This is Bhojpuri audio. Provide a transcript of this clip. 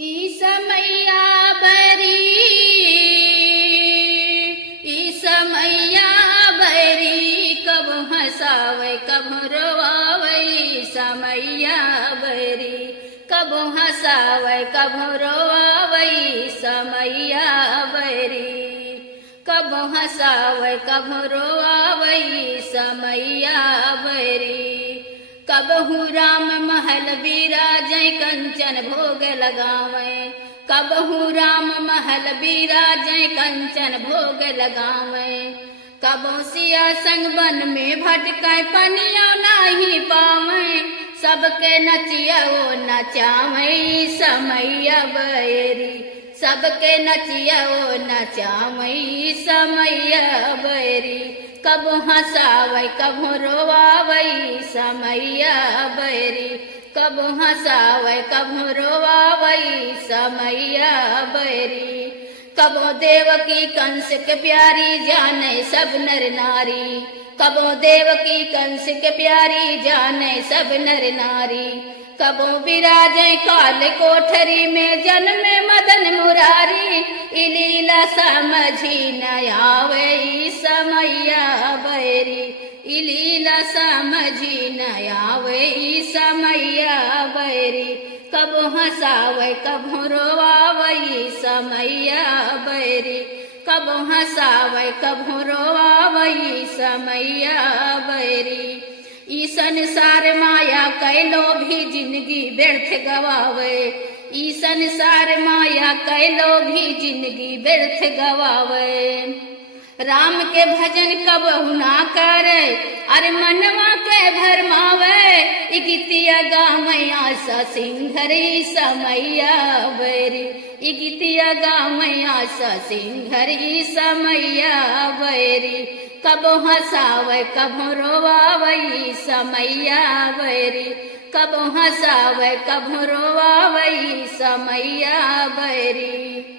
ई समैया बरी, ई समैया बरी, कब हंसावे कब रोवावे। ई समैया बरी, कब हंसावे कब रोवावे। ई समैया बरी, कब हंसावे कब रोवावे। ई समैया बरी, कबहू राम महल बिराजै कंचन भोग लगावे। कबहू राम महल बिराजै कंचन भोग लगावे। कबो सिया संग वन में भटकै पनिया नाही पावे। सबके नचिया वो नचावे। समैया बरी, सबके नचिया वो नचावे। समैया बरी, कब हंसावे कब रोवावे। समैया बरी, कब हंसावे कब रोवावे। समैया बरी, कबो देवकी कंस के प्यारी जाने सब नर नारी। कबो देवकी कंस के प्यारी जाने सब नर नारी। कबो विराजे काल कोठरी में जन्मे मदन मुरारी। इलीला समझी न आवे। समैया बरी, इलीला समझी न आवे। समैया बरी, कब हंसावे कब रोवावे। समैया बरी, कब हंसावे कब रोवावे। समैया बरी, ई संसार माया कैलो भी जिंदगी व्यर्थ गवावे। ई संसार माया कैलो भी जिंदगी व्यर्थ गवावे। राम के भजन कबहू ना करे, अरे मनवा के भरमावे। ई गीतिया गावे आशा सिंघरी। समैया बरी, ई गीतिया गावे आशा सिंघरी। समैया बरी, कब हंसावे कब रोवावे। समैया बरी, कब हंसावे कब रोवावे। समैया बरी।